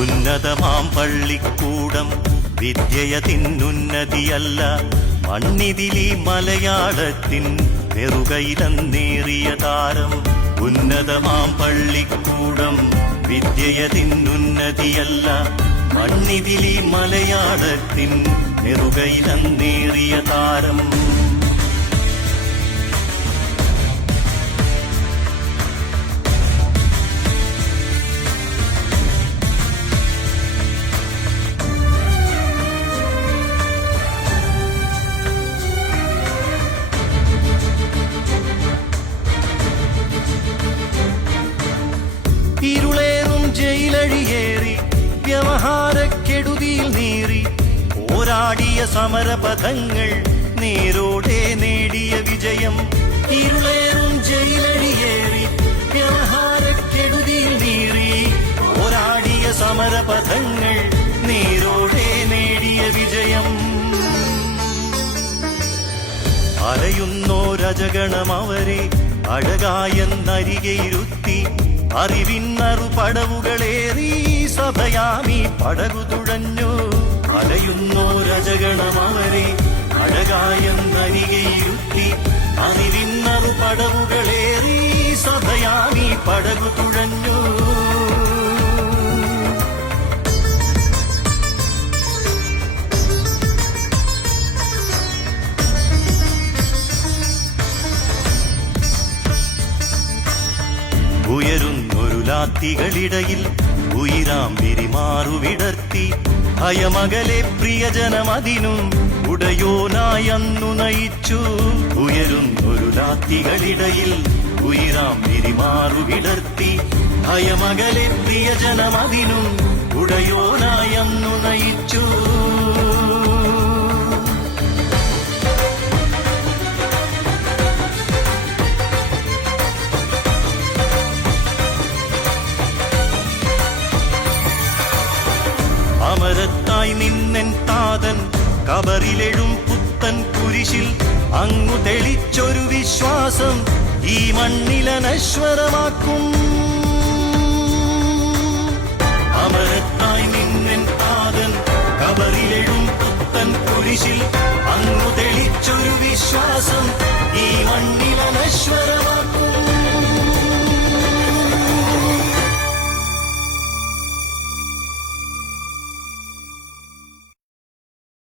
ഉന്നതമാം പള്ളിക്കൂടം വിദ്യയതിന്നുന്നതിയല്ല മണ്ണിതിലി മലയാളത്തിൻ നെറുകയിലെന്നേറിയ താരം ഉന്നതമാം പള്ളിക്കൂടം വിദ്യയതിന്നുന്നതിയല്ല മണ്ണിതിലി മലയാളത്തിൻ നെറുകയിലെന്നേറിയ താരം വ്യവഹാരക്കെടുതിയിൽ നേറി പോരാടിയ സമരപഥങ്ങൾ നേരോടെ നേടിയ വിജയം. ഇരുളേറും ജയിലഴിയേറി വ്യവഹാരക്കെടുതിയിൽ നേറി പോരാടിയ സമരപഥങ്ങൾ നേരോടെ നേടിയ വിജയം. അലയുന്നോരജഗണം അവരെ അഴകായെന്നരികെയിരുത്തി അറിവിന്നറു പടവുകളേറി സഭയാമി പടകു തുഴഞ്ഞു. അലയുന്നോ രജഗണമാരെ അഴകായെന്നരികെയിരുത്തി അറിവിന്നറു പടവുകളേറി സഭയാമി പടകു തുഴഞ്ഞു. ഉയരുന്നൊരു ലാത്തികളിടയിൽ ഉയരാം വിരിമാറുവിടർത്തി ഭയമകലെ പ്രിയജനമതിനും ഉടയോനായന്നു നയിച്ചു. ഉയരുന്നൊരു ലാത്തികളിടയിൽ ഉയരാം വിരിമാറുവിടർത്തി ഭയമകലെ പ്രിയജനമതിനും അമരത്തായി നിന്നെൻ താതൻ. കബറിലെഴും പുത്തൻ കുരിശിൽ അങ്ങു തെളിച്ചൊരു വിശ്വാസം ഈ മണ്ണിലനശ്വരമാക്കും. അമരത്തായി നിന്നെൻ താതൻ കബറിലെഴും പുത്തൻ കുരിശിൽ അങ്ങു തെളിച്ചൊരു വിശ്വാസം ഈ മണ്ണിൽ